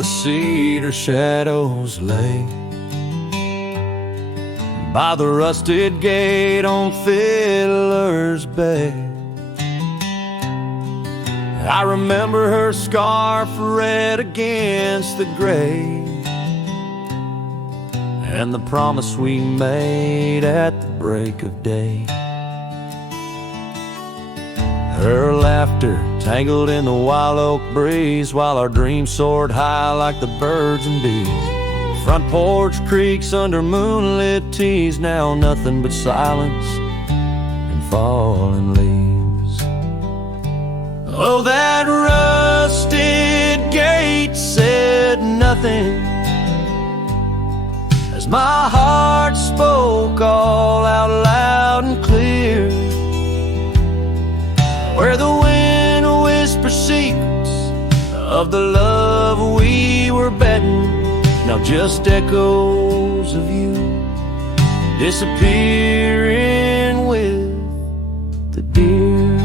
the cedar shadows lay by the rusted gate on Fiddler's Bay. I remember her scarf red against the gray, and the promise we made at the break of day. Her laughter tangled in the wild oak breeze, while our dreams soared high like the birds and bees. Front porch creaks under moonlit teas, now nothing but silence and falling leaves. Oh, that rusted gate said nothing as my heart spoke all out loud and clear, where the wind whispers secrets of the love we were betting. Now just echoes of you disappearing with the deer.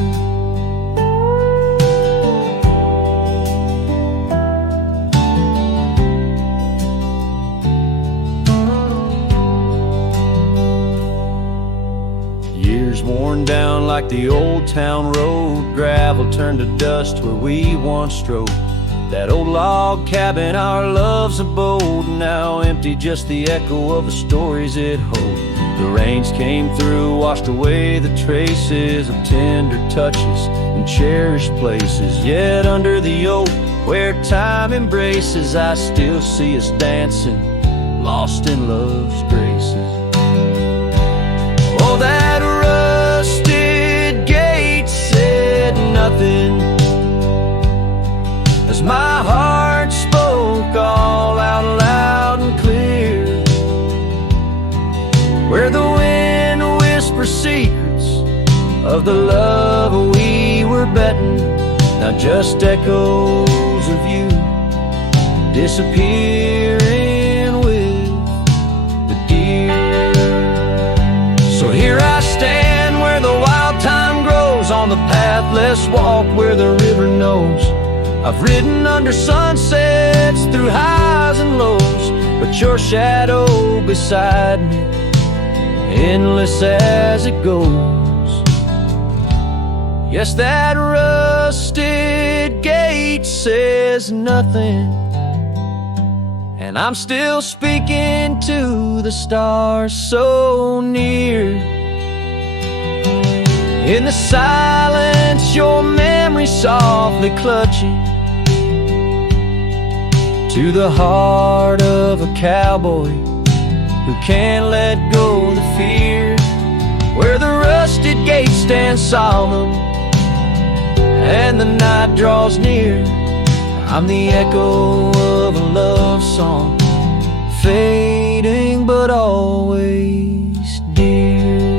Years worn down like the old town road, gravel turned to dust where we once strode. That old log cabin, our love's abode, now empty, just the echo of the stories it holds. The rains came through, washed away the traces of tender touches and cherished places. Yet under the oak, where time embraces, I still see us dancing, lost in love's graces. Oh, that rusted gate said nothing as my heart spoke all out loud and clear, where the wind whispers secrets of the love we were betting. Now just echoes of you disappearing with the deer. So here I stand where the wild thyme grows, on the pathless walk where the river knows. I've ridden under sunsets through highs and lows, but your shadow beside me, endless as it goes. Yes, that rusted gate says nothing, and I'm still speaking to the stars so near. In the silence, your memory softly clutching to the heart of a cowboy who can't let go of the fear, where the rusted gate stands solemn and the night draws near. I'm the echo of a love song, fading but always dear.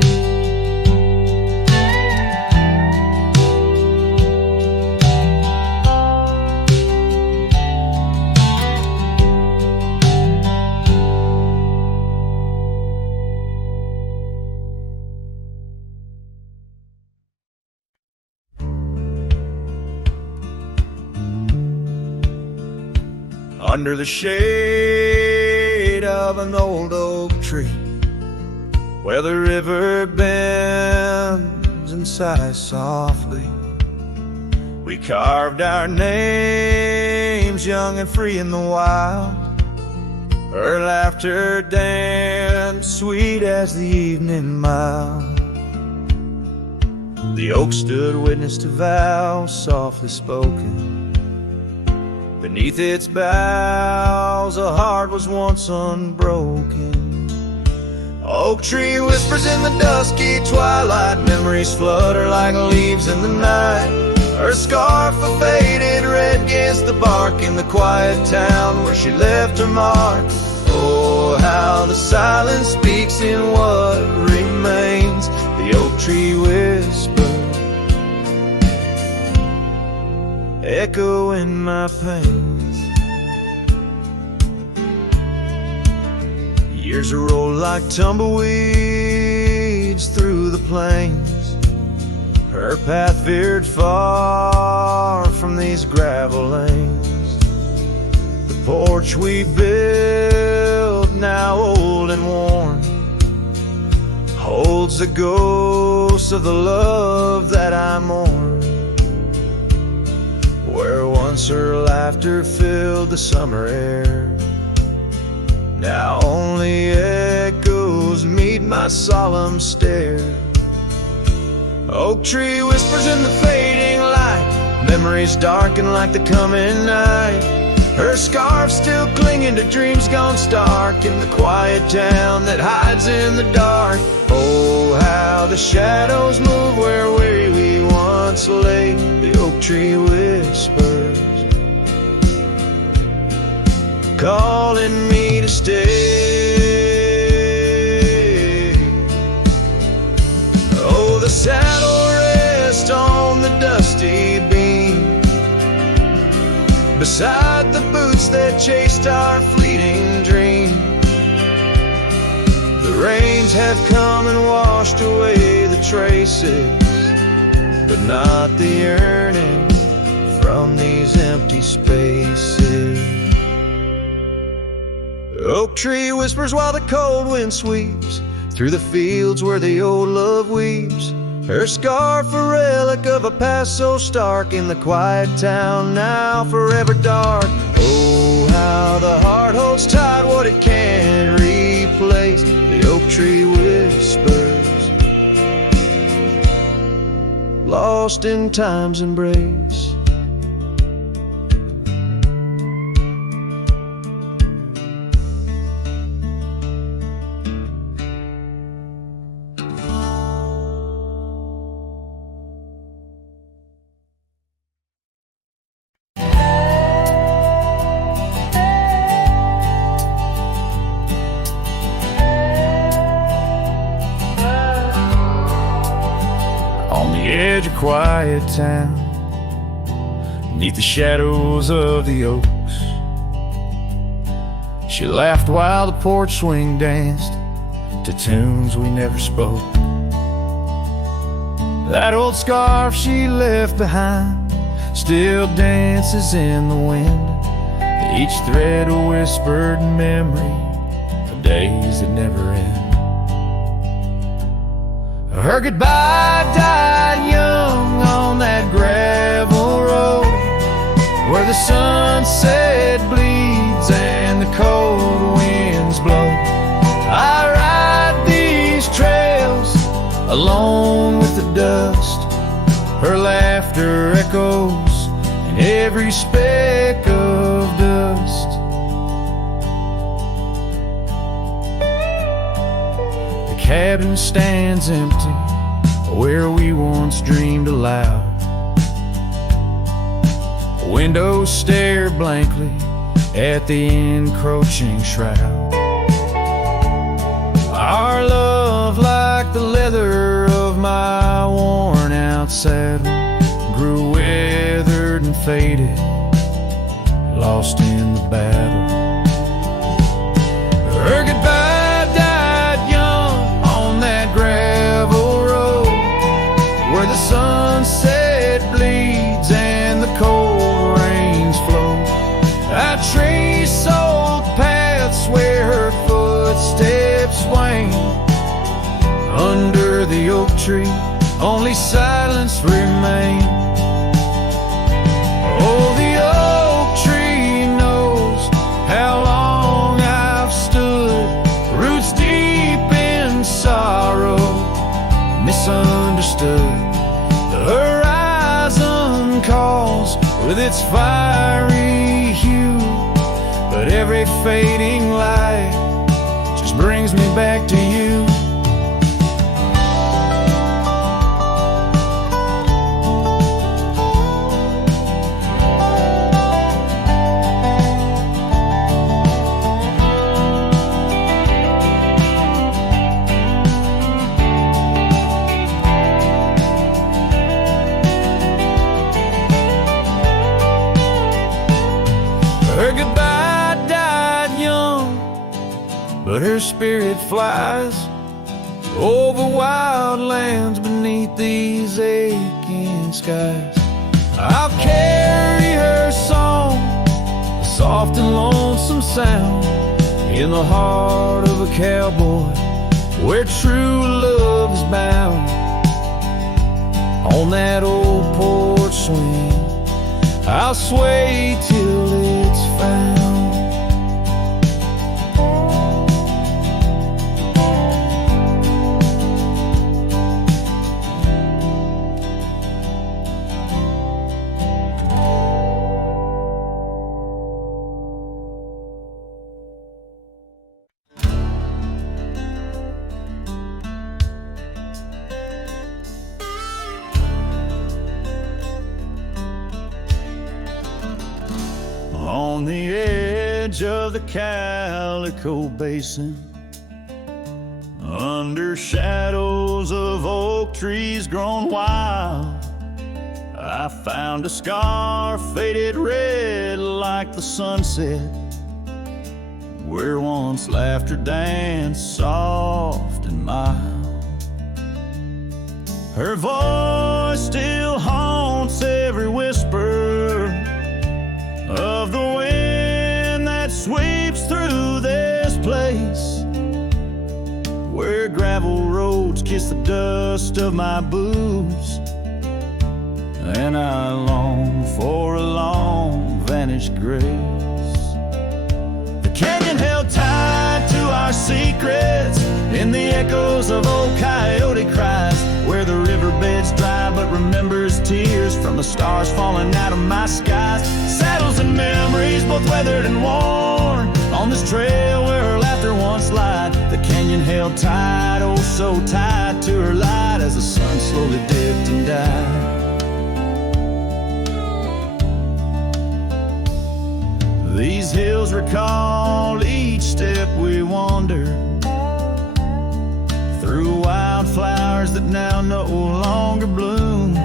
Under the shade of an old oak tree, where the river bends and sighs softly, we carved our names young and free in the wild. Her laughter danced sweet as the evening mild. The oak stood witness to vows softly spoken. Beneath its boughs a heart was once unbroken. Oak tree whispers in the dusky twilight, memories flutter like leaves in the night. Her scarf a faded red against the bark in the quiet town where she left her mark. Oh, how the silence speaks in what remains. The oak tree whisper, echo in my pains. Years roll like tumbleweeds through the plains. Her path veered far from these gravel lanes. The porch we built, now old and worn, holds the ghost of the love that I mourn. Where once her laughter filled the summer air, now only echoes meet my solemn stare. Oak tree whispers in the fading light, memories darken like the coming night. Her scarf still clinging to dreams gone stark in the quiet town that hides in the dark. Oh, how the shadows move where we once lay. The oak tree whispers, calling me to stay. Oh, the saddle rests on the dusty beam, beside the boots that chased our fleeting dream. The rains have come and washed away the traces, but not the yearning from these empty spaces. Oak tree whispers while the cold wind sweeps through the fields where the old love weeps. Her scarf a relic of a past so stark in the quiet town now forever dark. Oh, how the heart holds tight what it can't replace. The oak tree whispers, lost in time's embrace. Edge of quiet town, neath the shadows of the oaks, she laughed while the porch swing danced to tunes we never spoke. That old scarf she left behind still dances in the wind, each thread a whispered memory of days that never end. Her goodbye died young on that gravel road, where the sunset bleeds and the cold winds blow. I ride these trails alone with the dust, her laughter echoes in every speck of dust. The cabin stands empty where we once dreamed aloud. Windows stare blankly at the encroaching shroud. Our love, like the leather of my worn out saddle, grew weathered and faded, lost in the battle. Her goodbye died young on that gravel road, where the sunset bleeds and the cold rains flow. I trace old paths where her footsteps swing. Under the oak tree, only silence remains. Oh, the oak tree knows how long I've stood, roots deep in sorrow, misunderstood. The horizon calls with its fiery hue, but every fading light just brings me back to you. Her goodbye died young, but her spirit flies over wild lands beneath these aching skies. I'll carry her song, the soft soft and lonesome sound in the heart of a cowboy, where true love is bound. On that old porch swing, I'll sway till it's found. On the edge of the Calico Basin, under shadows of oak trees grown wild, I found a scar faded red like the sunset, where once laughter danced soft and mild. Her voice still haunts every whisper of the wind that sweeps through this place, where gravel roads kiss the dust of my boots, and I long for a long vanished grace. The canyon held tight to our secrets in the echoes of old coyote cries, where the riverbed's dry but remembers tears from the stars falling out of my skies. Saddles and memories, both weathered and worn, on this trail where her laughter once lied. The canyon held tight, oh so tight to her light, as the sun slowly dipped and died. These hills recall each step we wandered, through wildflowers that now no longer bloom.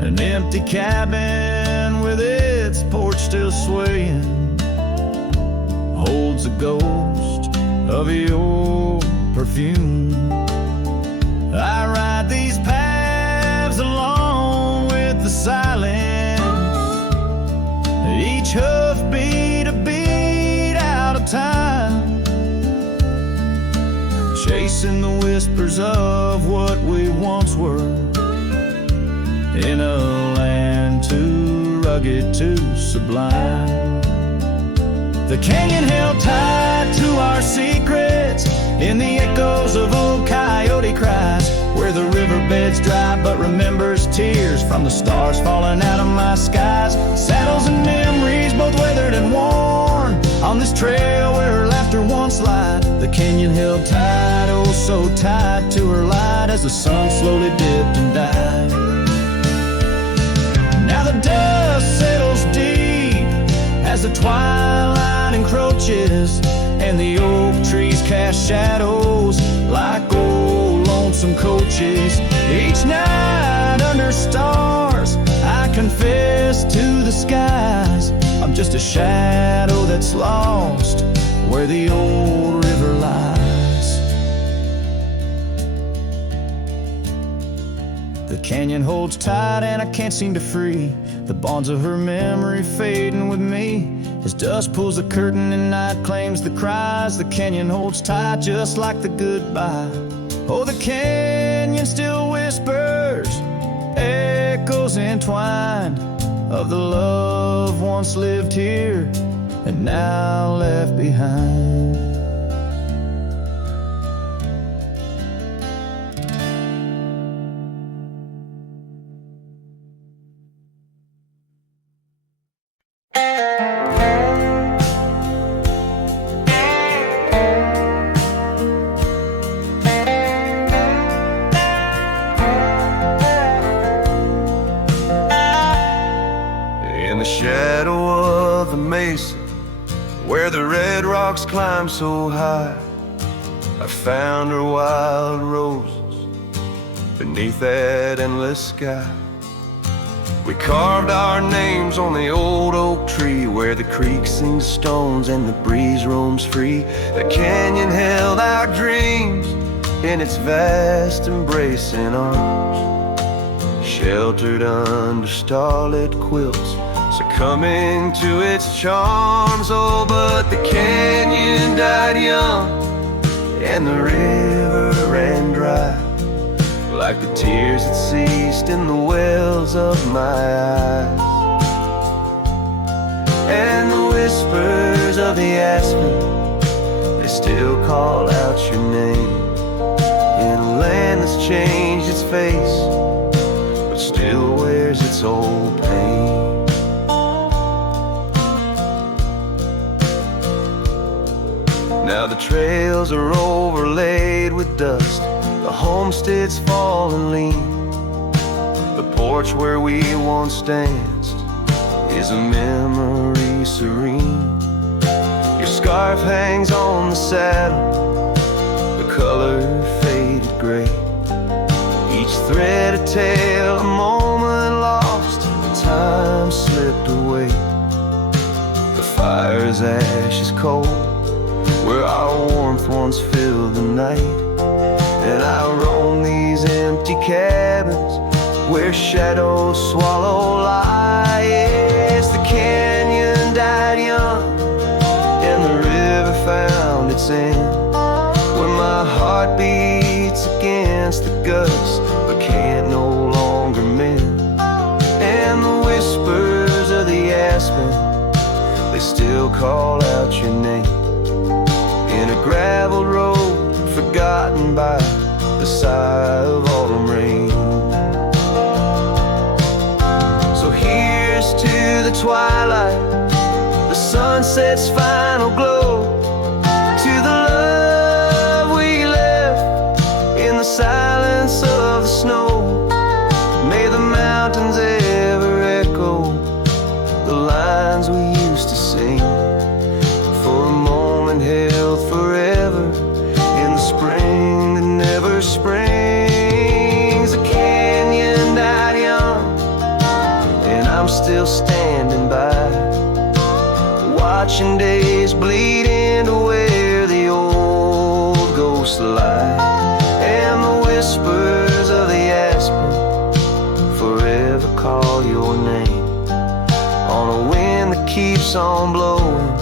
An empty cabin with its porch still swaying holds a ghost of your perfume. I ride these paths along with the silence, each hoofbeat a beat out of time, chasing the whispers of what we once were, in a land too rugged, too sublime. The canyon held tight to our secrets in the echoes of old coyote cries, where the riverbed's dry but remembers tears from the stars falling out of my skies. Saddles and memories, both weathered and worn, on this trail where her laughter once lied. The canyon held tight, oh so tight to her light, as the sun slowly dipped and died. Now the dust settles deep as the twilight encroaches, and the oak trees cast shadows like old lonesome coaches. Each night under stars, I confess to the skies, I'm just a shadow that's lost where the old river lies. The canyon holds tight and I can't seem to free the bonds of her memory fading with me. As dusk pulls the curtain and night claims the cries, the canyon holds tight just like the goodbye. Oh, the canyon still whispers, echoes entwined, of the love once lived here and now left behind. Where the red rocks climb so high, I found her wild roses beneath that endless sky. We carved our names on the old oak tree, where the creek sings stones and the breeze roams free. The canyon held our dreams in its vast embracing arms, sheltered under starlit quilts, succumbing to its charms. Oh, but the canyon died young and the river ran dry, like the tears that ceased in the wells of my eyes. And the whispers of the aspen, they still call out your name, in a land that's changed its face, but still wears its old pain. Now the trails are overlaid with dust, the homestead's fallen lean. The porch where we once danced is a memory serene. Your scarf hangs on the saddle, the color faded gray, each thread a tale, a moment lost, time slipped away. The fire's ashes cold, where our warmth once filled the night, and I roam these empty cabins where shadows swallow light. Yes, the canyon died young and the river found its end, where my heart beats against the gust but can't no longer mend. And the whispers of the aspen, they still call out your name, in a graveled road forgotten by the sigh of autumn rain. So here's to the twilight, the sunset's final glow, to the love we left in the silence of the snow. May the mountains ever echo the lines we used to sing, for a moment held forever in the spring that never springs. The canyon died young and I'm still standing by, watching days bleed into where the old ghosts lie. And the whispers of the aspen forever call your name, on a wind that keeps on blowing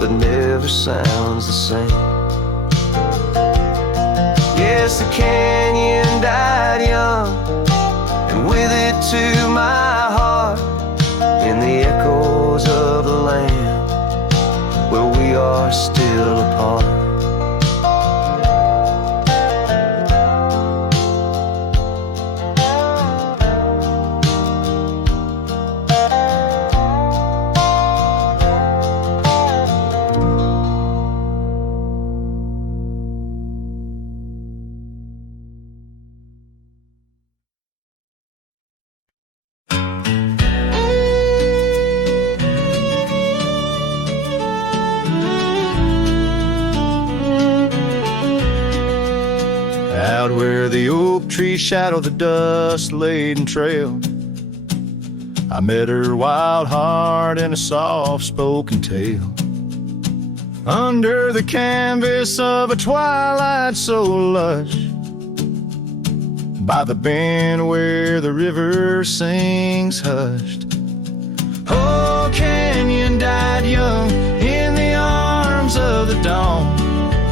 but never sounds the same. Yes, the canyon died young, and with it to my heart, in the echoes of the land where we are still apart. Out where the oak trees shadow the dust-laden trail, I met her wild heart in a soft-spoken tale. Under the canvas of a twilight so lush, by the bend where the river sings hushed. Oh, canyon died young in the arms of the dawn.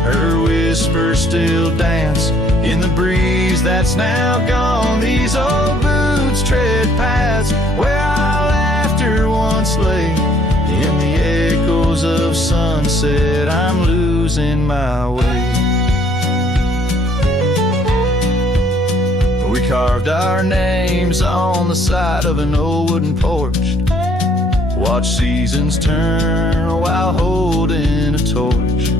Her whispers still dance in the breeze that's now gone. These old boots tread paths where our laughter once lay. In the echoes of sunset, I'm losing my way. We carved our names on the side of an old wooden porch, watch seasons turn while holding a torch.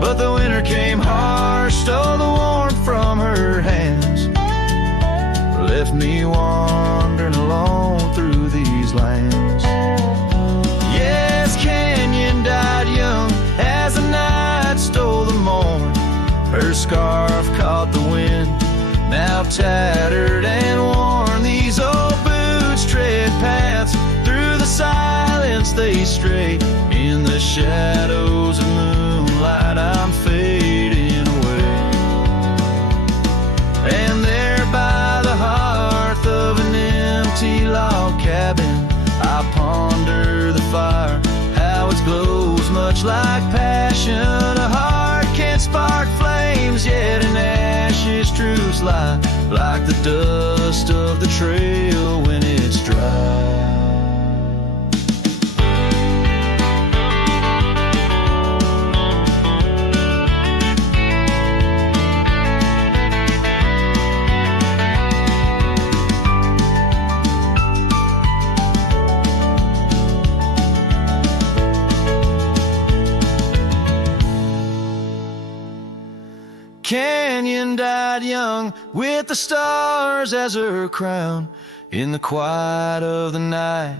But the winter came harsh, stole the warmth from her hands, left me wandering alone through these lands. Yes, canyon died young as the night stole the morn. Her scarf caught the wind, now tattered and worn. These old boots tread paths through the silence they stray. In the shadows of moonlight, I'm fading away. And there by the hearth of an empty log cabin, shadows lie like the dust of the trail when it's dry. Canyon died young with the stars as her crown. In the quiet of the night,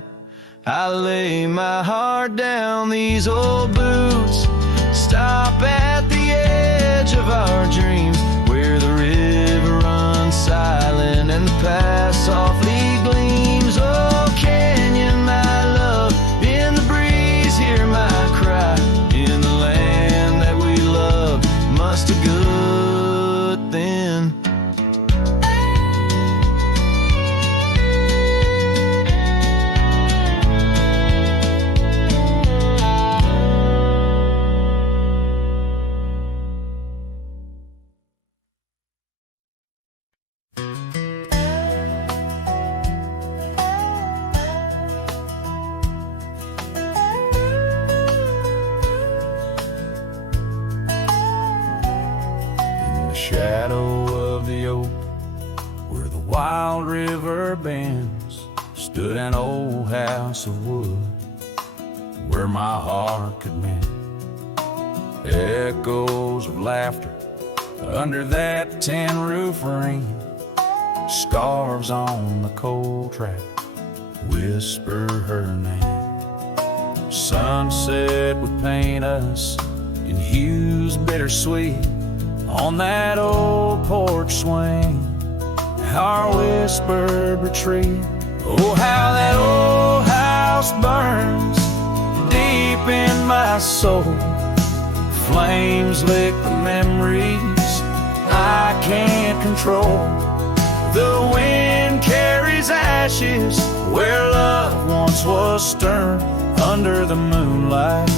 I lay my heart down. These old boots stop at the edge of our dreams, where the river runs silent and the past softly gleams. Oh, Canyon, my love, in the breeze hear my cry. In the land that we loved, must have good then. Shadow of the oak, where the wild river bends, stood an old house of wood, where my heart could mend. Echoes of laughter under that tin roof ring, scarves on the cold track whisper her name. Sunset would paint us in hues bittersweet on that old porch swing, our whispered retreat. Oh, how that old house burns deep in my soul. Flames lick the memories I can't control. The wind carries ashes where love once was stern. Under the moonlight,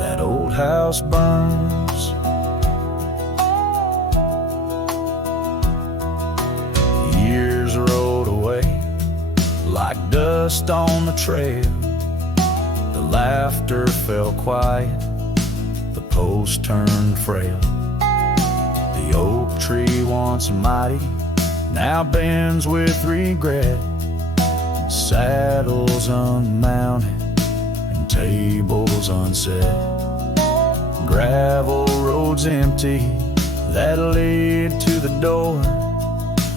that old house burns. Like dust on the trail, the laughter fell quiet, the post turned frail. The oak tree once mighty now bends with regret. Saddles unmounted and tables unset, gravel roads empty that lead to the door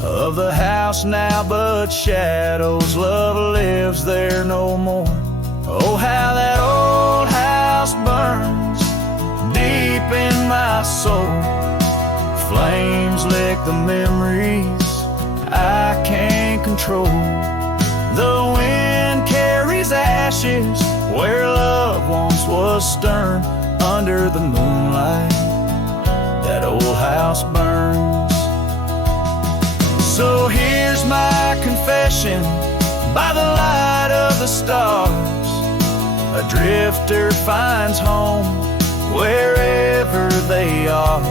of the house now, but shadows, love lives there no more. Oh, how that old house burns deep in my soul. Flames lick the memories I can't control. The wind carries ashes where love once was stern. Under the moonlight, that old house burns. So here's my confession by the light of the stars. A drifter finds home wherever they are,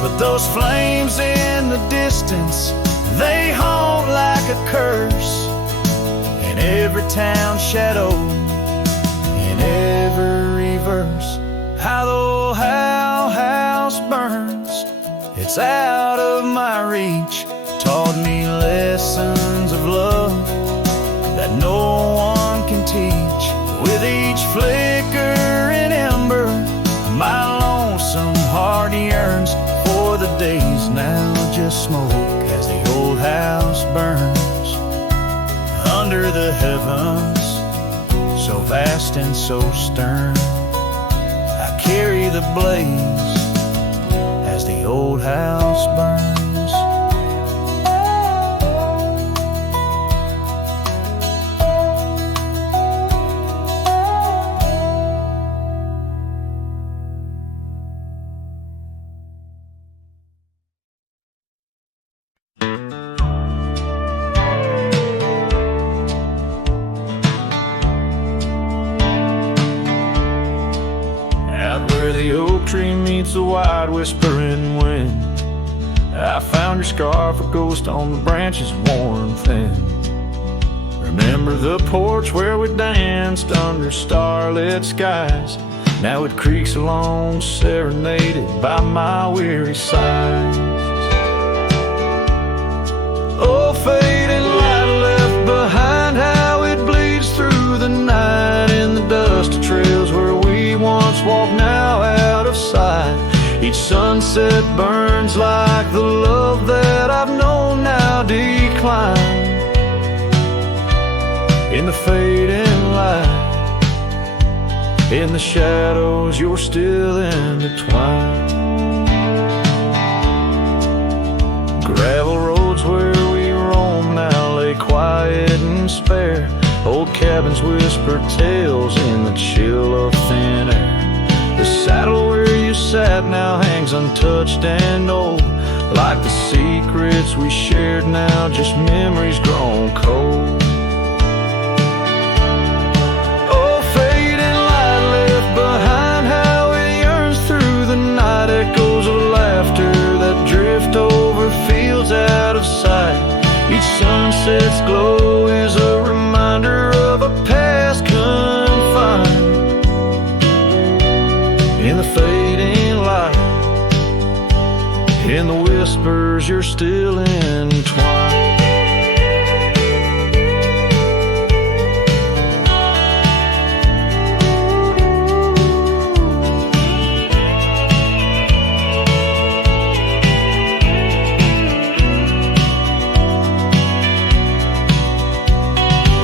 but those flames in the distance, they haunt like a curse. In every town shadow, in every verse, how the old house burns. It's out of my reach. Taught me lessons of love that no one can teach. With each flickering ember, my lonesome heart yearns for the days now just smoke as the old house burns. Under the heavens, so vast and so stern, I carry the blaze as the old house burns. The oak tree meets the wide whispering wind, I found your scarf, a ghost on the branches worn thin. Remember the porch where we danced under starlit skies. Now it creaks along, serenaded by my weary sighs. Oh, fading light left behind, how it bleeds through the night in the dusty trails where we once walked, now out of sight. Each sunset burns like the love that I've known now decline. In the fading light, in the shadows, you're still intertwined. Gravel roads where we roam now lay quiet and spare. Old cabins whisper tales in the chill of thin air. The saddle where you sat now hangs untouched and old, like the secrets we shared now, just memories grown cold. Oh, fading light left behind, how it yearns through the night. Echoes of laughter that drift over fields out of sight. Each sunset's glow is a reminder of a past confined. In the fading light, in the whispers, you're still entwined.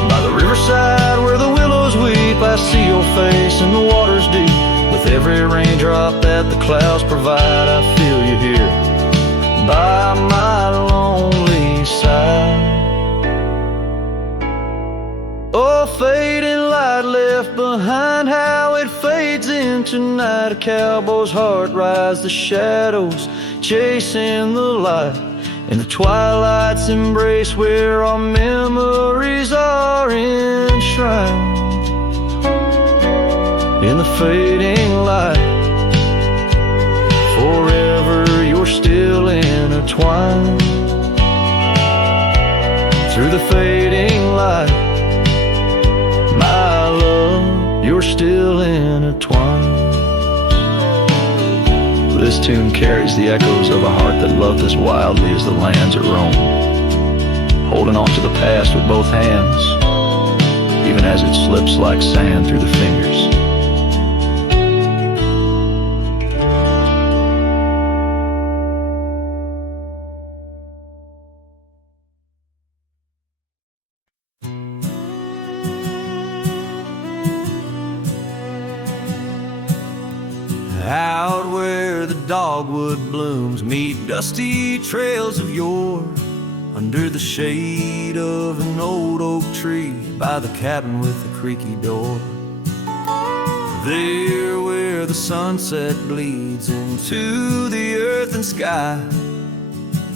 By the riverside where the willows weep, I see your face in the water's deep. With every raindrop that the clouds provide, I feel you here by my lonely side. Oh, fading light left behind, how it fades into night. A cowboy's heart rides the shadows, chasing the light. In the twilight's embrace where our memories are enshrined. In the fading light, forever you're still intertwined. Through the fading light, my love, you're still intertwined. This tune carries the echoes of a heart that loved as wildly as the lands it roamed, holding on to the past with both hands, even as it slips like sand through the fingers. Out where the dogwood blooms meet dusty trails of yore, under the shade of an old oak tree by the cabin with the creaky door. There where the sunset bleeds into the earth and sky,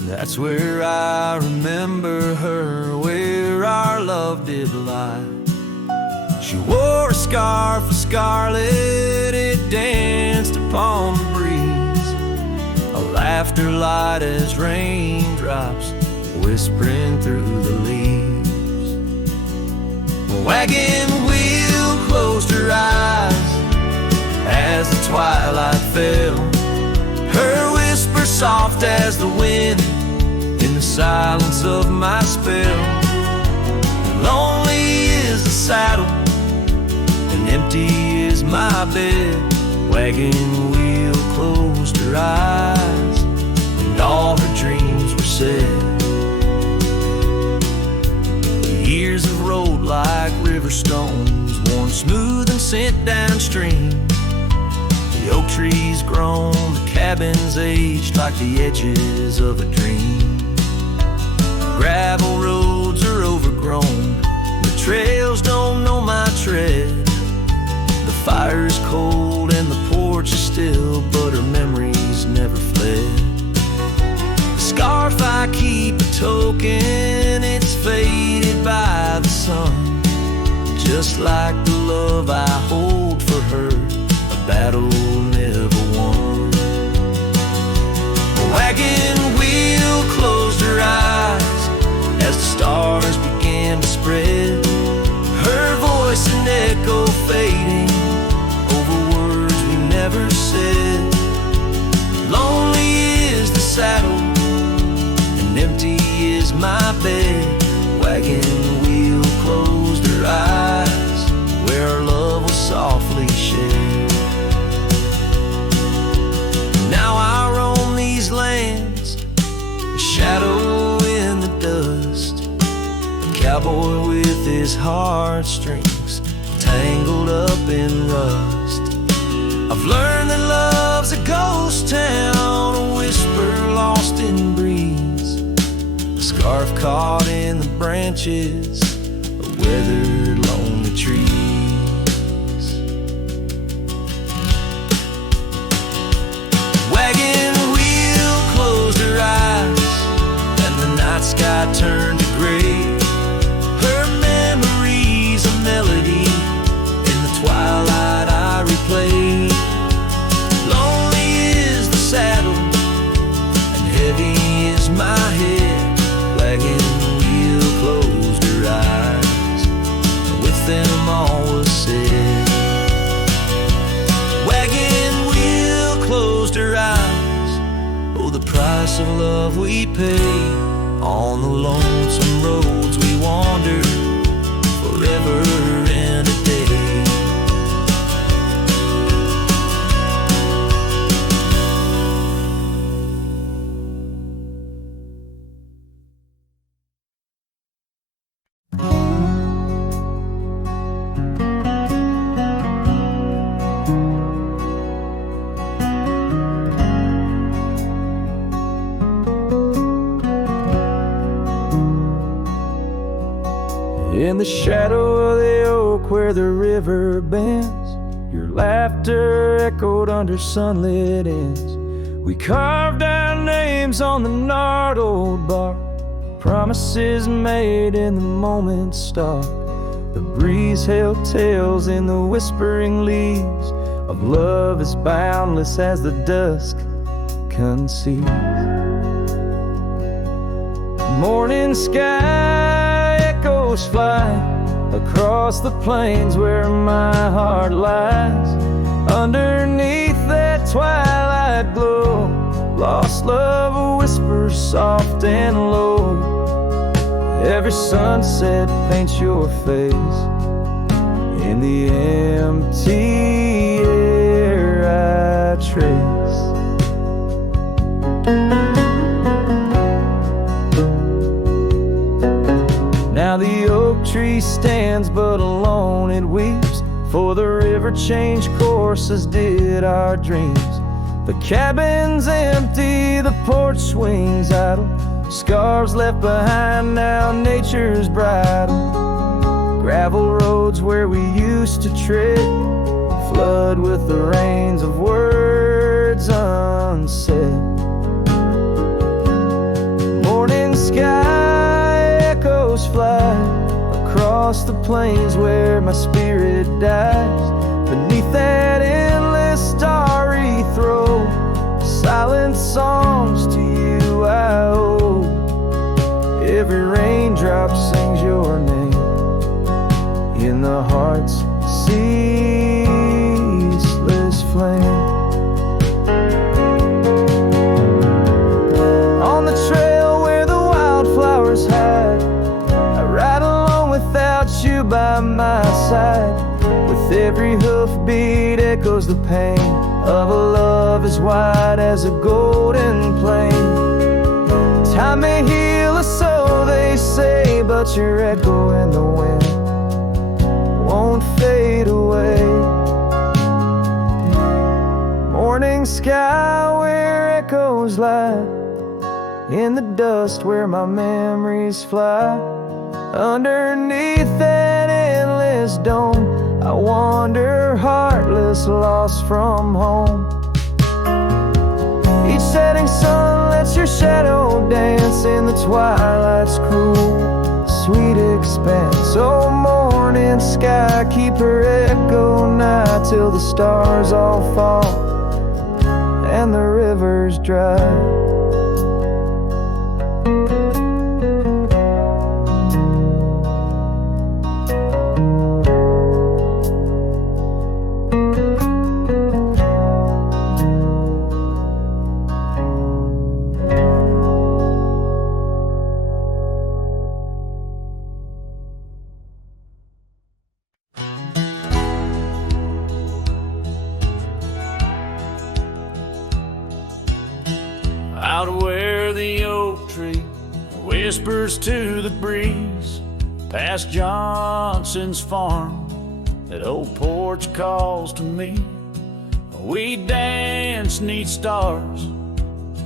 that's where I remember her, where our love did lie. She wore a scarf of scarlet, it danced upon the breeze, a laughter light as raindrops whispering through the leaves. A wagon wheel closed her eyes as the twilight fell, her whisper soft as the wind in the silence of my spell. Lonely is the saddle, empty is my bed. Wagon wheel closed her eyes, and all her dreams were said. The years have rolled like river stones, worn smooth and sent downstream. The oak trees grown, the cabins aged like the edges of a dream. Gravel roads are overgrown, the trails don't know my tread. The fire's cold and the porch is still, but her memories never fled. The scarf I keep a token, it's faded by the sun, just like the love I hold for her, a battle never won. A wagon wheel spread, her voice an echo fading over words we never said. Lonely is the saddle and empty is my bed. Wagon wheel closed her eyes where our love was softly shared. Now I roam these lands, a shadow in the dust, a cowboy with his heartstrings tangled up in rust. I've learned that love's a ghost town, a whisper lost in breeze, a scarf caught in the branches of weathered lonely trees. Wagon wheel closed her eyes and the night sky turned to gray. Her memories a melody in the twilight I replay. Lonely is the saddle and heavy is my head. Wagon wheel closed her eyes, and with them all was said. Wagon wheel closed her eyes, oh the price of love we pay. On the lonesome roads we wander forever and a day. In the shadow of the oak where the river bends, your laughter echoed under sunlit ends. We carved our names on the gnarled old bark, promises made in the moment's start. The breeze held tales in the whispering leaves of love as boundless as the dusk conceives. Morning sky echoes fly across the plains where my heart lies. Underneath that twilight glow, lost love whispers soft and low. Every sunset paints your face in the empty air I trace. Now the oak tree stands but alone it weeps, for the river changed course as did our dreams. The cabin's empty, the porch swings idle, scars left behind now nature's bridle. Gravel roads where we used to tread flood with the rains of words unsaid. Morning sky echoes fly across the plains where my spirit dies. Beneath that endless starry throw, silent songs to you I owe. Every raindrop sings your name in the heart's ceaseless flame. On the trail where the wildflowers hide, I ride along without you by my side. With every hoofbeat echoes the pain of a love as wide as a golden plain. Time may heal us, so they say, but your echo in the wind won't fade away. Morning sky where echoes lie, in the dust where my memories fly. Underneath that endless dome, I wander heartless, lost from home. Each setting sun lets your shadow dance in the twilight's cruel, sweet expanse. Oh, morning sky, keep her echo nigh till the stars all fall and the river's dry. whispers to the breeze past Johnson's farm. That old porch calls to me. We dance 'neath stars,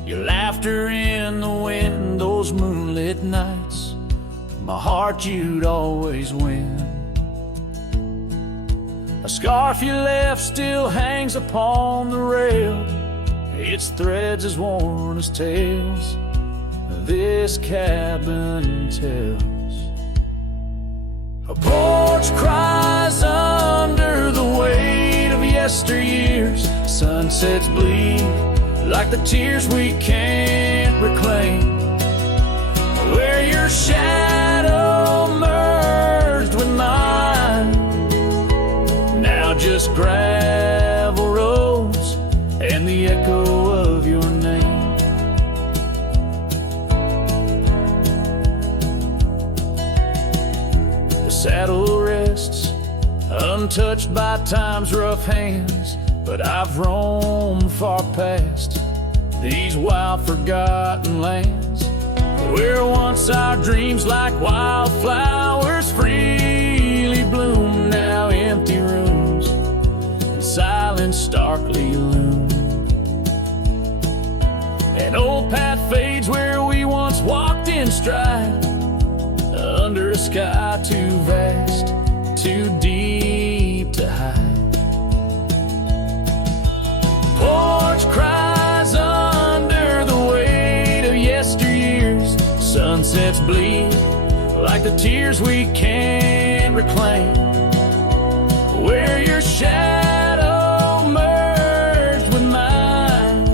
your laughter in the wind, those moonlit nights. My heart, you'd always win. A scarf you left still hangs upon the rail, its threads as worn as tales this cabin tells. A porch cries under the weight of yesteryears. Sunsets bleed like the tears we can't reclaim. Where your shadow merged with mine, now just gravel roads and the echo of your name. The saddle rests untouched by time's rough hands, but I've roamed far past these wild forgotten lands, where once our dreams like wildflowers freely bloom. Now empty rooms and silence starkly loom. An old path fades where we once walked in stride, under a sky too vast, too deep to hide. Porch cries under the weight of yesteryears. Sunsets bleed like the tears we can't reclaim. Where your shadow merged with mine,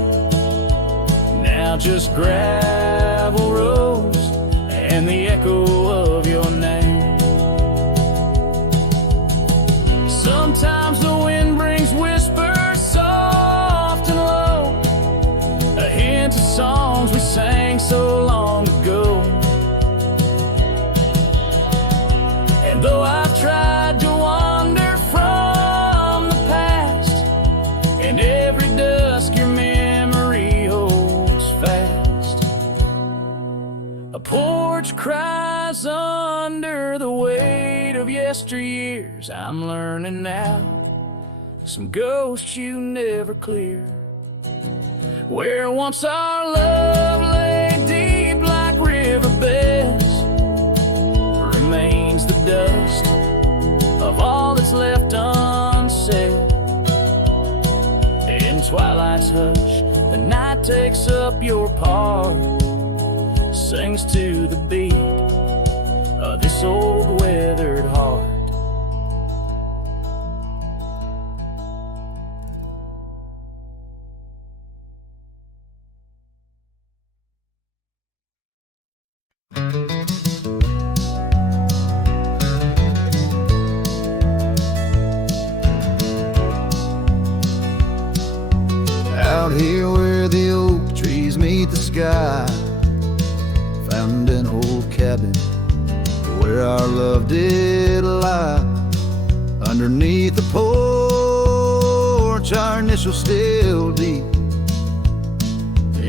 now just gravel roads and the echo of your name. Sometimes the wind brings whispers soft and low, a hint of songs we sang so long ago. And though I've tried to wander from the past, in every dusk your memory holds fast. A porch cries under the weight of yesteryears. I'm learning now, some ghosts you never clear. Where once our love lay deep like riverbeds, remains the dust of all that's left unsaid. In twilight's hush, the night takes up your part, sings to the beat of this old weathered heart. Out here where the oak trees meet the sky, found an old cabin where our love did lie. Underneath the porch, our initials still deep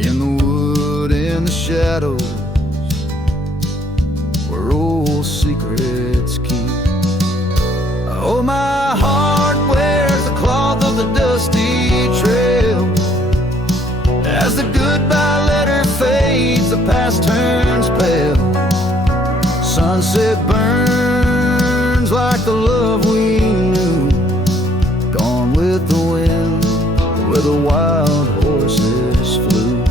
in the wood, in the shadows where old secrets keep. Oh, my heart wears the cloth of the dusty trail. As the goodbye letter fades, the past turns pale. Sunset burns like the love we knew, gone with the wind where the wild horses flew.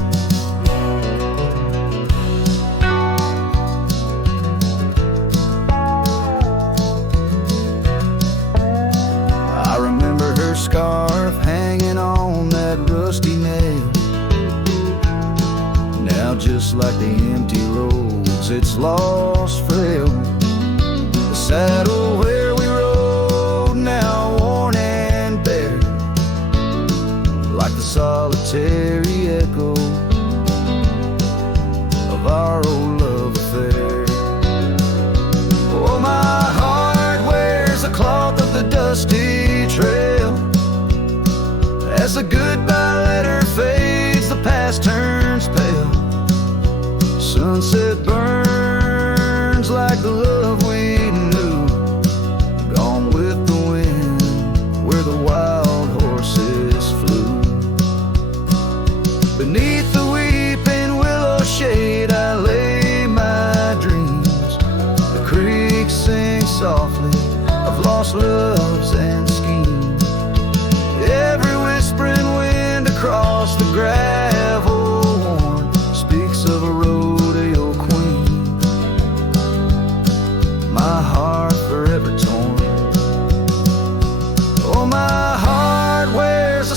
I remember her scarf hanging on that rusty nail. Now just like the empty roads, it's lost frail. The saddle where we rode, now worn and bare, like the solitary echo of our old love affair. Oh, my heart wears the cloth of the dusty trail. As the goodbye letter fades, the past turns pale. Sunset burns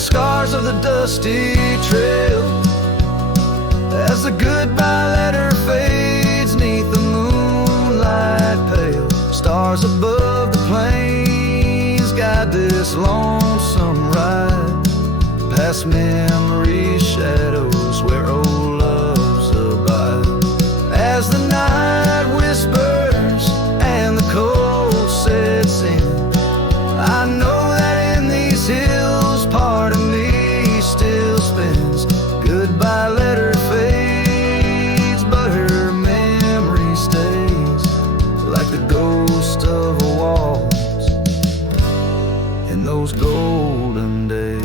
scars of the dusty trail. As the goodbye letter fades neath the moonlight pale, stars above the plains guide this lonesome ride, past memory's shadows where old loves abide. As the night whispers and the cold sets in, I know that in these hills part of me still spins. Goodbye letter fades, but her memory stays, like the ghost of a waltz in those golden days.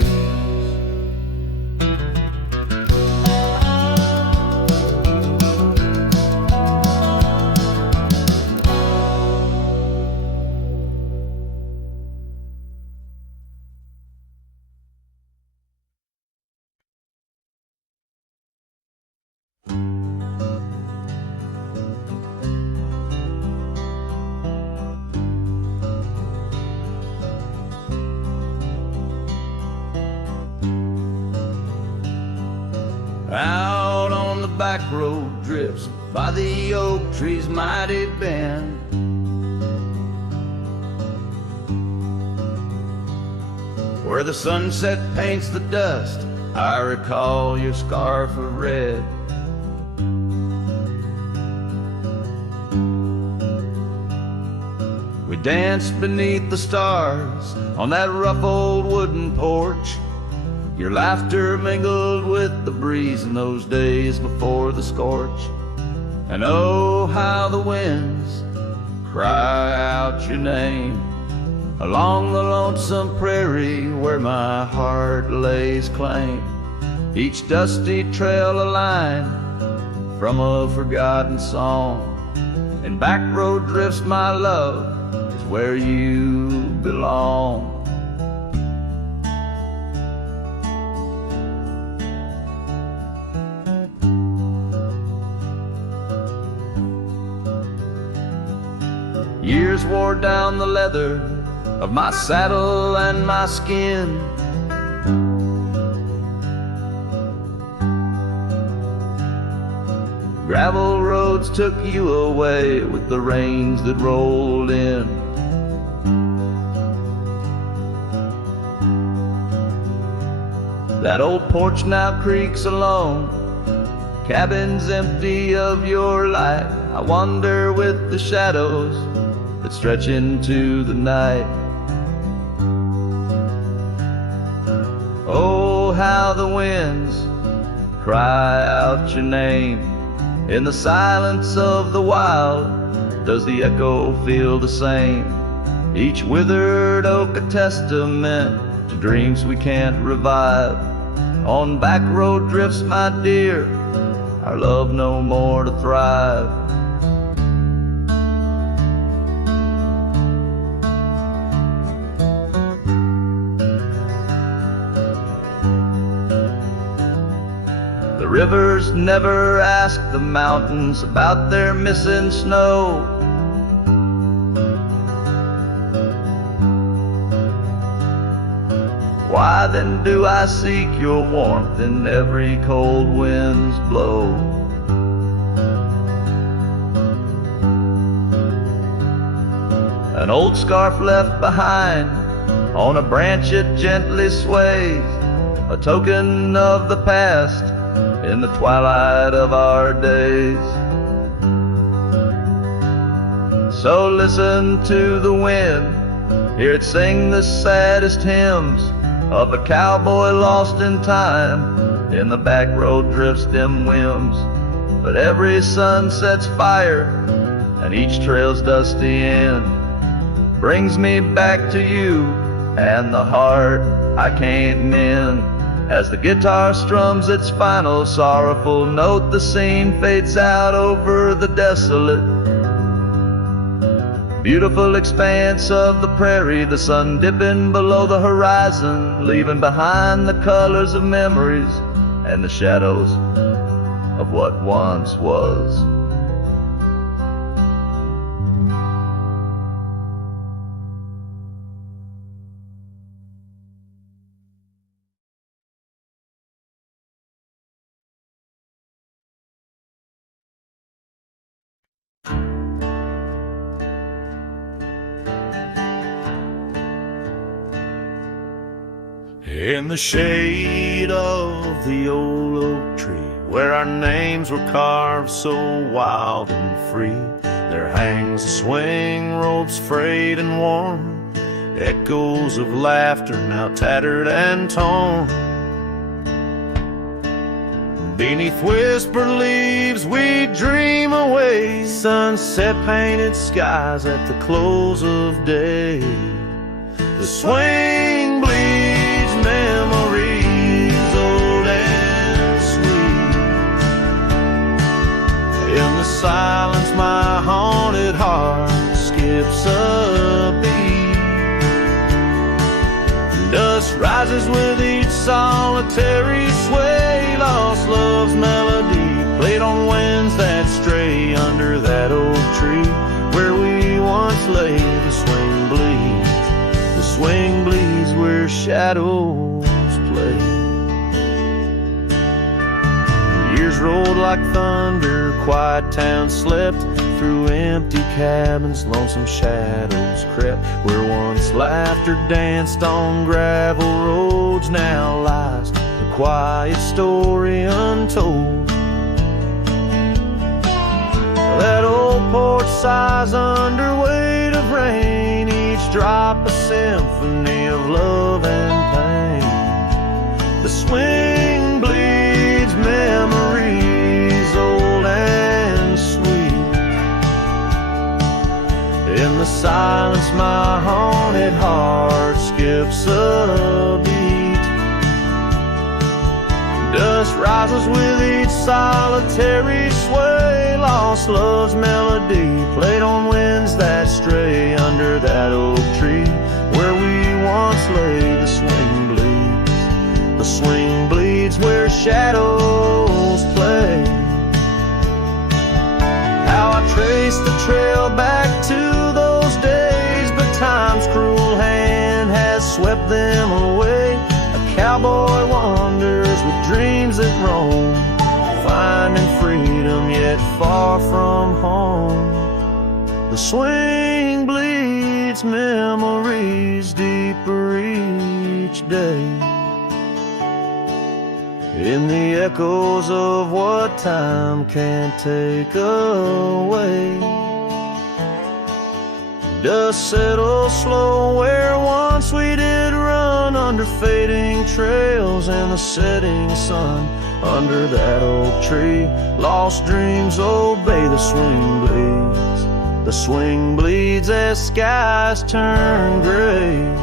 Out on the back road drifts by the oak tree's mighty bend, where the sunset paints the dust, I recall your scarf of red. We danced beneath the stars on that rough old wooden porch. Your laughter mingled with the breeze in those days before the scorch. And oh, how the winds cry out your name along the lonesome prairie where my heart lays claim. Each dusty trail a line from a forgotten song, and back road drifts, my love, is where you belong. Years wore down the leather of my saddle and my skin. Gravel roads took you away with the rains that rolled in. That old porch now creaks alone, cabins empty of your light. I wander with the shadows that stretch into the night. Oh, how the winds cry out your name. In the silence of the wild, does the echo feel the same? Each withered oak a testament to dreams we can't revive. On back road drifts, my dear, our love no more to thrive. The rivers never ask the mountains about their missing snow. Why then do I seek your warmth in every cold wind's blow? An old scarf left behind on a branch it gently sways, a token of the past in the twilight of our days. So listen to the wind, hear it sing the saddest hymns of a cowboy lost in time. In the back road drifts dim whims, but every sunset's fire and each trail's dusty end brings me back to you and the heart I can't mend. As the guitar strums its final sorrowful note, the scene fades out over the desolate, beautiful expanse of the prairie, the sun dipping below the horizon, leaving behind the colors of memories and the shadows of what once was. In the shade of the old oak tree, where our names were carved so wild and free, there hangs a swing, ropes frayed and worn, echoes of laughter now tattered and torn. Beneath whispered leaves we dream away, sunset painted skies at the close of day. The swing bleeds memories old and sweet. In the silence my haunted heart skips a beat. Dust rises with each solitary sway, lost love's melody played on winds that stray. Under that old tree where we once lay, the swing bleeds. The swing bleeds where shadows play. Years rolled like thunder, quiet town slept through empty cabins, lonesome shadows crept. Where once laughter danced on gravel roads, now lies the quiet story untold. That old porch sighs under weight of rain, each drop a symphony of love and pain. The swing bleeds memories old and sweet. In the silence my haunted heart skips a beat. Dust rises with each solitary sway, lost love's melody played on winds that stray. Under that oak tree where we once lay, the swing bleeds. The swing bleeds where shadows play. How I trace the trail back to those days, but time's cruel hand has swept them away. A cowboy wanders with dreams that roam, finding freedom yet far from home. The swing bleeds memories deeper each day, in the echoes of what time can't take away. Dust settles slow where once we did run, under fading trails and the setting sun. Under that oak tree lost dreams obey. The swing bleeds. The swing bleeds as skies turn gray.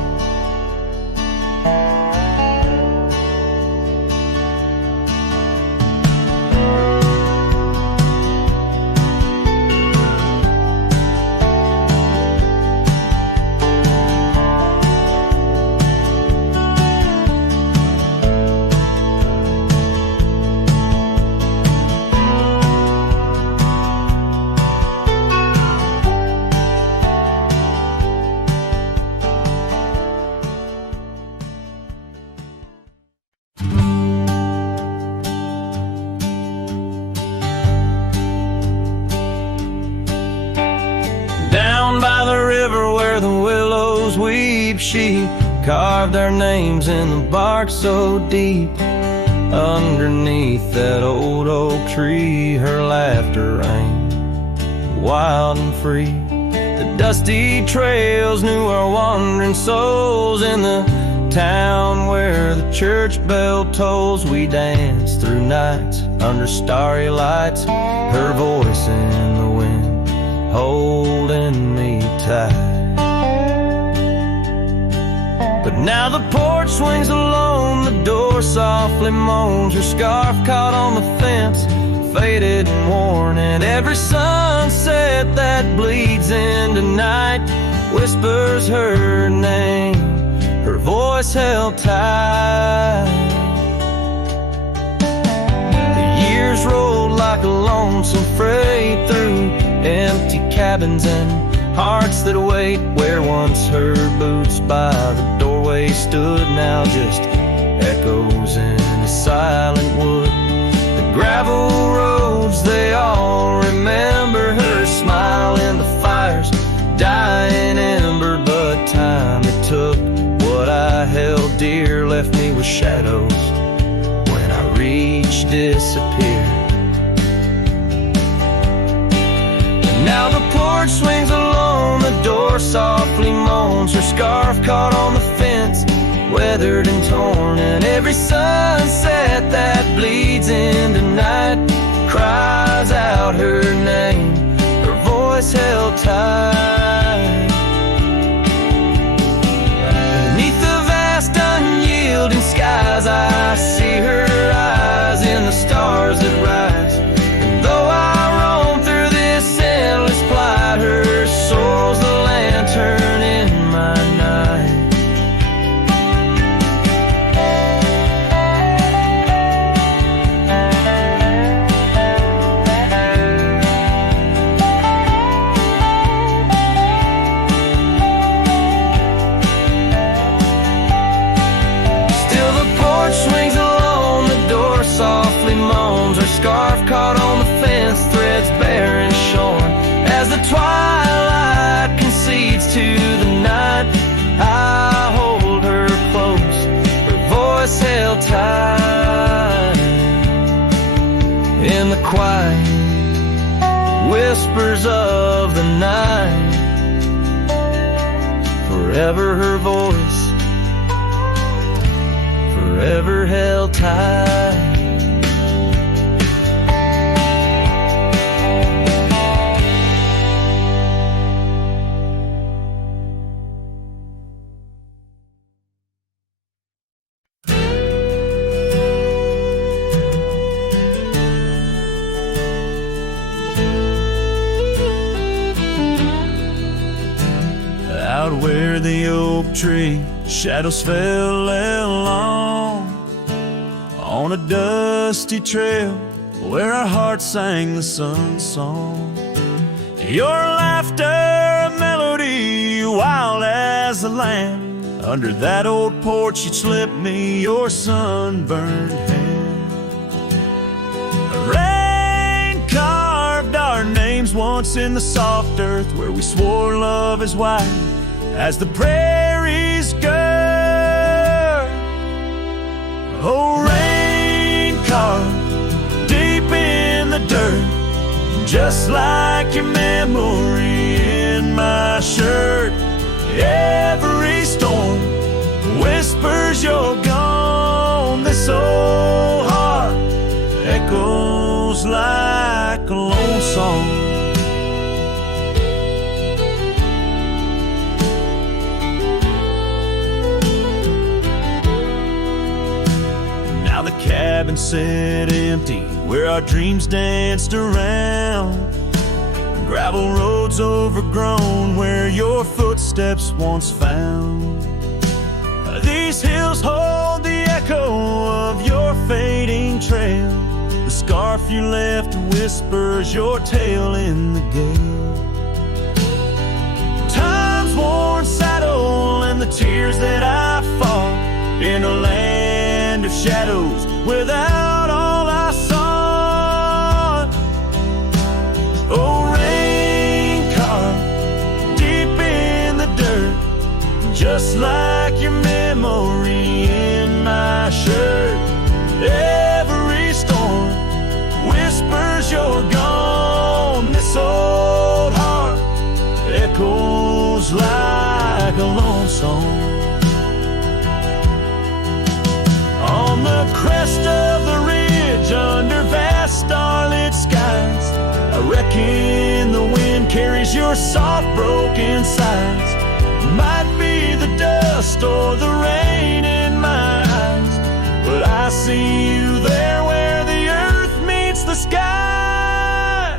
She carved our names in the bark so deep. Underneath that old oak tree, her laughter rang wild and free. The dusty trails knew our wandering souls. In the town where the church bell tolls, we danced through nights under starry lights. Her voice in the wind holding me tight. But now the porch swings alone, the door softly moans. Her scarf caught on the fence, faded and worn. And every sunset that bleeds into night whispers her name, her voice held tight. The years rolled like a lonesome freight through empty cabins and hearts that wait. Where once her boots by the doorway stood, now just echoes in a silent wood. The gravel roads, they all remember her smile in the fire's dying ember. But time, it took what I held dear here left me with shadows. When I reached, disappeared. And now the porch swings alone, the door softly moans. Her scarf caught on the fence, weathered and torn. And every sunset that bleeds into night cries out her name, her voice held tight. Beneath the vast unyielding skies, I see her eyes in the stars that rise. And though I roam through this endless plight, her soul's the lantern in my night. Swings alone, the door softly moans. Her scarf caught on the fence, threads bare and shorn. As the twilight concedes to the night, I hold her close, her voice held tight. In the quiet whispers of the night, forever her voice, forever held tight. Out where the oak tree shadows fell along on a dusty trail where our hearts sang the sun song. Your laughter a melody wild as the lamb. Under that old porch you'd slip me your sunburned hand. Rain carved our names once in the soft earth where we swore love is wide as the prairies gird. Oh, rain carved deep in the dirt, just like your memory in my shirt. Every storm whispers you're gone. This old heart echoes like a lone song. Cabin sat empty where our dreams danced around. Gravel roads overgrown where your footsteps once found. These hills hold the echo of your fading trail. The scarf you left whispers your tale in the gale. Time's worn saddle and the tears that I fought in a land of shadows without all I sought. Oh, rain carved deep in the dirt, just like your memory in my shirt. Every storm whispers you're gone. This old heart echoes like a lone song. On the crest of the ridge, under vast starlit skies, I reckon the wind carries your soft broken sides. Might be the dust or the rain in my eyes, but I see you there where the earth meets the sky.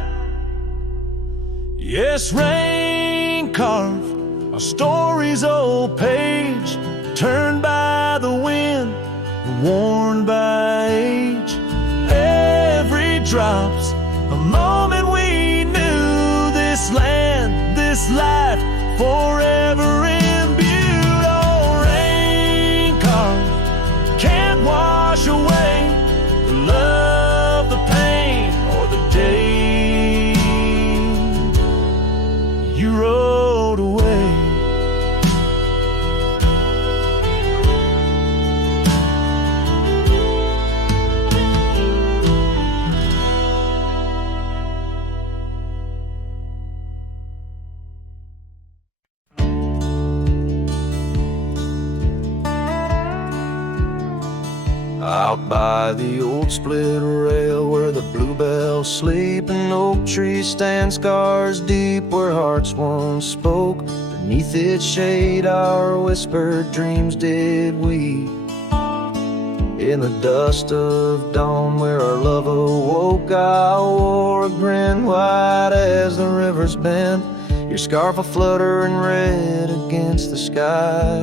Yes, rain carved our story's old page, turned by the wind, worn by age. Every drop's a moment we knew. This land, this life, forever imbued. Oh, rain carved can't wash away the love, the pain, or the day you rode away. Out by the old split rail where the bluebells sleep and oak trees stand scars deep where hearts once spoke. Beneath its shade our whispered dreams did weep. In the dust of dawn where our love awoke, I wore a grin white as the river's bend, your scarf a fluttering red against the sky.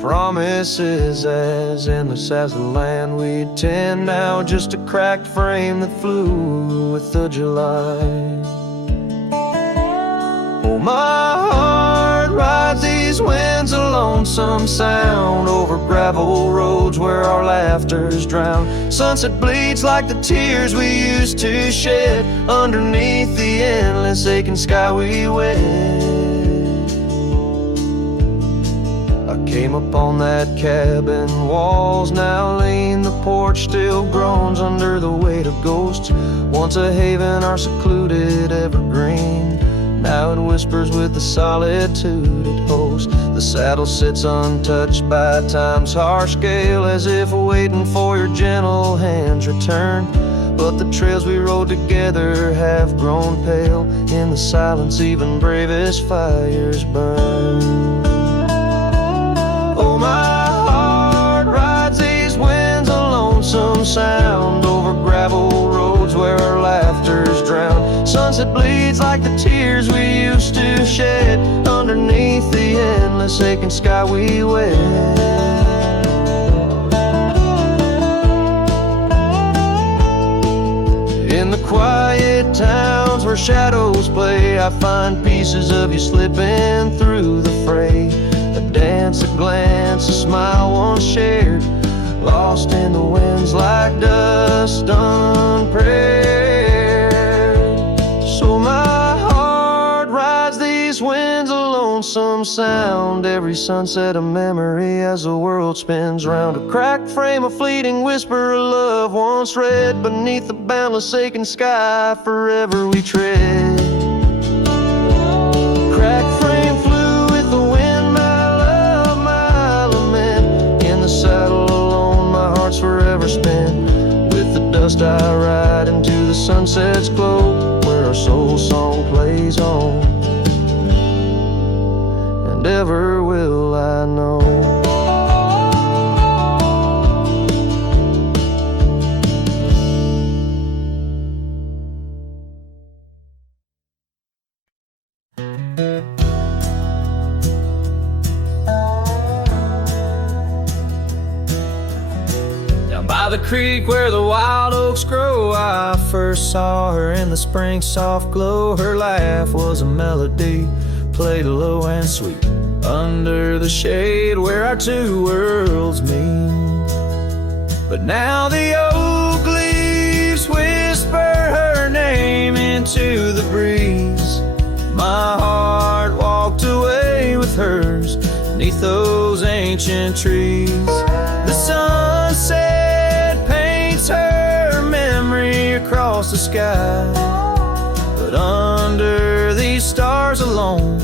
Promises as endless as the land we'd tend, now just a cracked frame that flew with the July. Oh, my heart rides these winds, a lonesome sound over gravel roads where our laughter's drowned. Sunset bleeds like the tears we used to shed underneath the endless aching sky we wed. Came upon that cabin, walls now lean, the porch still groans under the weight of ghosts. Once a haven, our secluded evergreen, now it whispers with the solitude it hosts. The saddle sits untouched by time's harsh gale, as if waiting for your gentle hand's return. But the trails we rode together have grown pale, in the silence even bravest fires burn. Oh, my heart rides these winds, a lonesome sound over gravel roads where our laughter's drowned. Sunset bleeds like the tears we used to shed underneath the endless aching sky we wed. In the quiet towns where shadows play, I find pieces of you slipping through the fray. A dance, a glance, a smile once shared, lost in the winds like dust unprepared. So my heart rides these winds, a lonesome sound, every sunset a memory as the world spins round. A cracked frame, a fleeting whisper of love once read beneath the boundless aching sky forever we tread. Cracked frame flew with the wind, saddle alone, my heart's forever spent. With the dust I ride into the sunset's glow, where our soul song plays on, and ever will I know. The creek where the wild oaks grow, I first saw her in the spring soft glow. Her laugh was a melody, played low and sweet, under the shade where our two worlds meet. But now the oak leaves whisper her name into the breeze. My heart walked away with hers neath those ancient trees. The sunset her memory across the sky, but under these stars alone,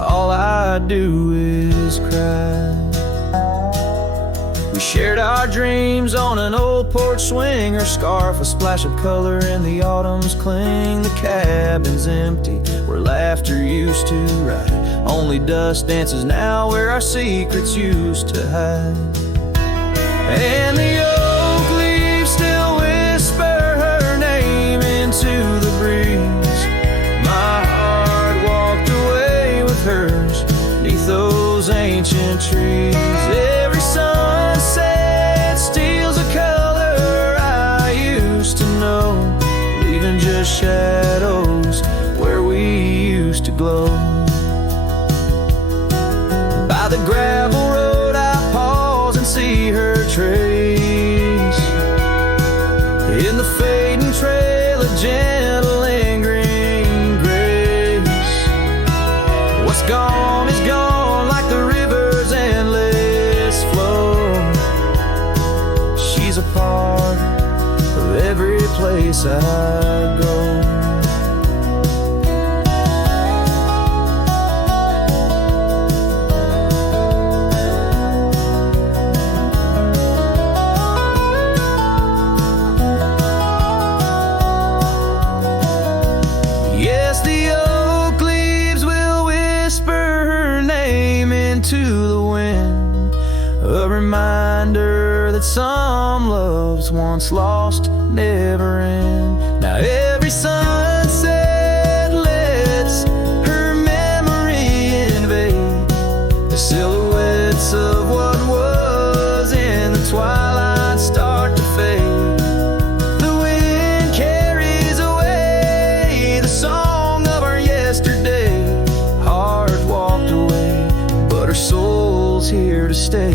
all I do is cry. We shared our dreams on an old porch swing, her scarf a splash of color in the autumn's cling. The cabin's empty where laughter used to ride, only dust dances now where our secrets used to hide. And the oak leaves still whisper her name into the breeze. My heart walked away with hers neath those ancient trees. Every sunset steals a color I used to know, leaving just shadows where we used to glow. By the gravel road I pause and see her trace. In the fading trail, a gentle lingering grace. What's gone is gone like the river's endless flow. She's a part of every place I go. a reminder that some loves once lost never end. Now every sunset lets her memory invade the silhouettes of what was in the twilight start to fade. The wind carries away the song of our yesterday. Heart walked away, but her soul's here to stay.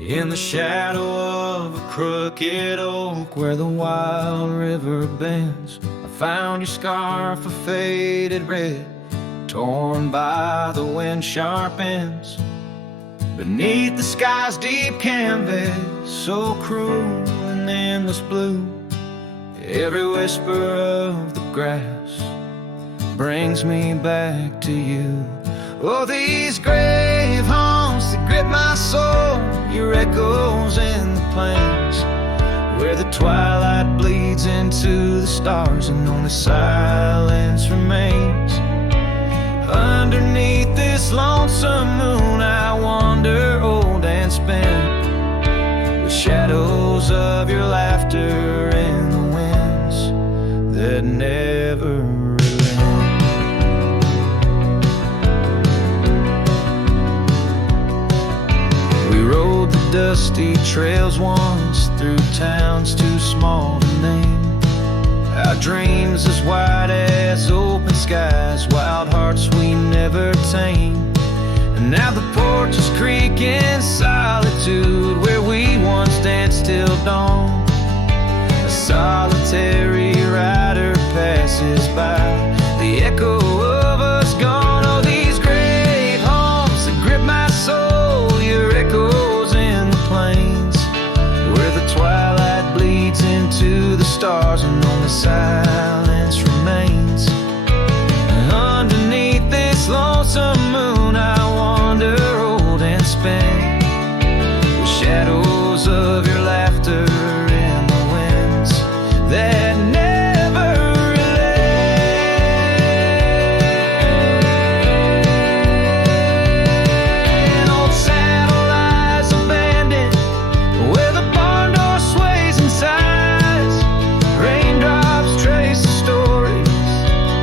In the shadow of a crooked oak where the wild river bends, I found your scarf of faded red, torn by the wind sharp ends. Beneath the sky's deep canvas, so cruel and endless blue, every whisper of the grass brings me back to you. Oh, these grave haunts that grip my soul, your echoes in the plains, where the twilight bleeds into the stars and only silence remains. Underneath this lonesome moon I wander old and spent, with shadows of your laughter in the winds that never dusty trails once through towns too small to name. Our dreams as wide as open skies, wild hearts we never tame. And now the porches creak in solitude where we once danced till dawn. A solitary rider passes by, the echo of us gone. Oh, these grave haunts that grip my soul, your echo twilight bleeds into the stars and only silence remains. And underneath this lonesome moon I wander old and spent, with shadows of your laughter in the winds that never relent. Old saddle lies abandoned where the raindrops trace the stories,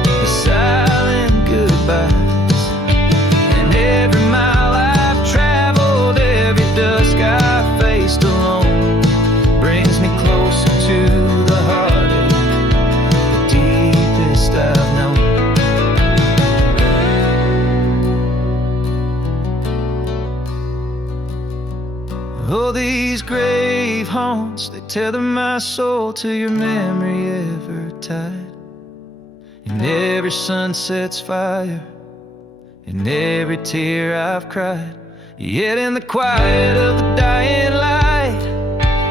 the silent goodbyes. And every mile I've traveled, every dusk I've faced alone, brings me closer to the heartache, the deepest I've known. Oh, these grave haunts, they tether my soul to your memory ever tied. In every sunset's fire, in every tear I've cried. Yet in the quiet of the dying light,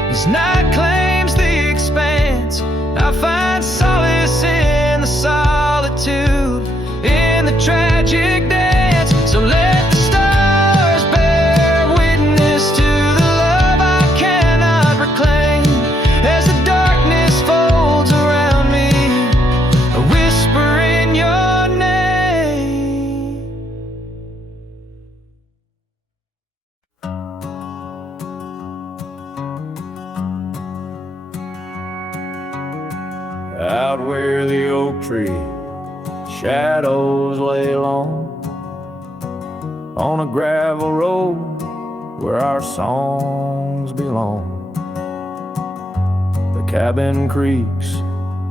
as night claims the expanse, I find solace in the solitude, in the tragic dance. So let the stars bear witness to the love I cannot reclaim. As the darkness folds around me, a whisper in your name. Out where the oak tree shadows lay long, on a gravel road where our songs belong. The cabin creaks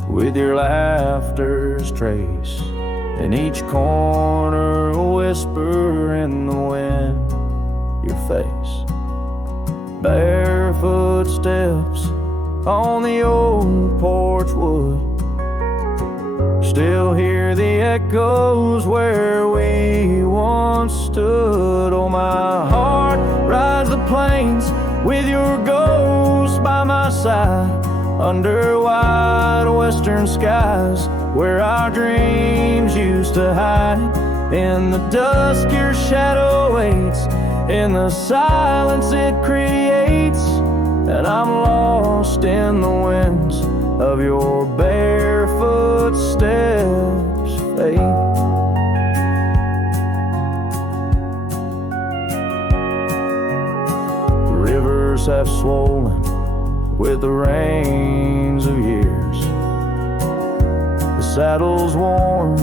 with your laughter's trace, in each corner a whisper in the wind, your face. Barefoot steps on the old porch wood, still hear the echoes where we once stood. Oh, my heart rides the plains with your ghost by my side, under wide awake western skies, where our dreams used to hide. In the dusk your shadow waits, in the silence it creates, and I'm lost in the winds of your barefoot steps, fate. The rivers have swollen with the rains of years, the saddle's worn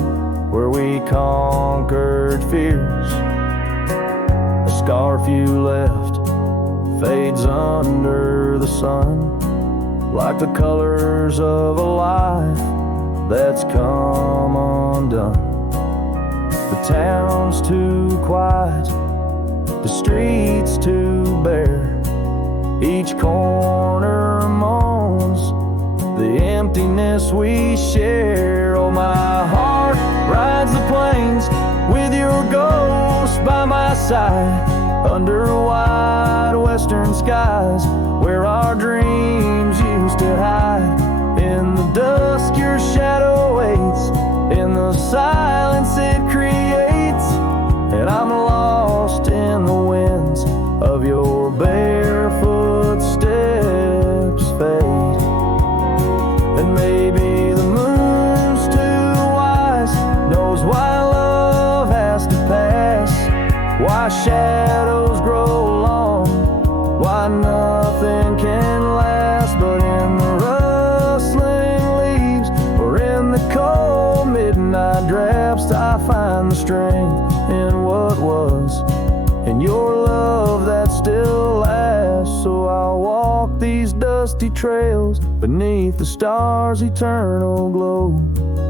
where we conquered fears. The scarf you left fades under the sun, like the colors of a life that's come undone. The town's too quiet, the streets too bare, each corner moans the emptiness we share. Oh, my heart rides the plains with your ghost by my side, under wide western skies, where our dreams used to hide. In the dusk your shadow waits, in the silence it creates, and I'm lost in the winds of your barefoot steps, fade. And maybe the moon's too wise, knows why love has to pass, why shadows grow long, why nothing can last. But in the rustling leaves, or in the cold midnight drafts, I find the strength in what was, in your love that still lasts. So I'll walk these dusty trails beneath the stars' eternal glow,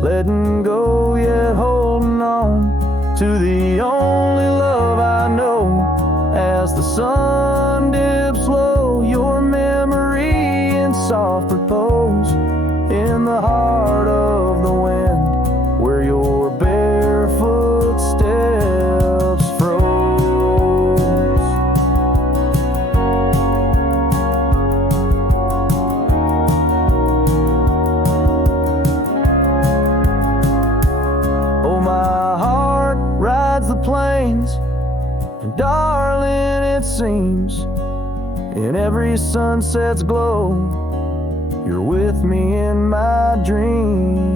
letting go yet holding on to the only love I know. As the sun dips low, your memory in soft repose, in the heart of the wind, where your barefoot steps froze. Oh, my heart rides the plains, and darling, it seems in every sunset's glow, you're with me in my dreams.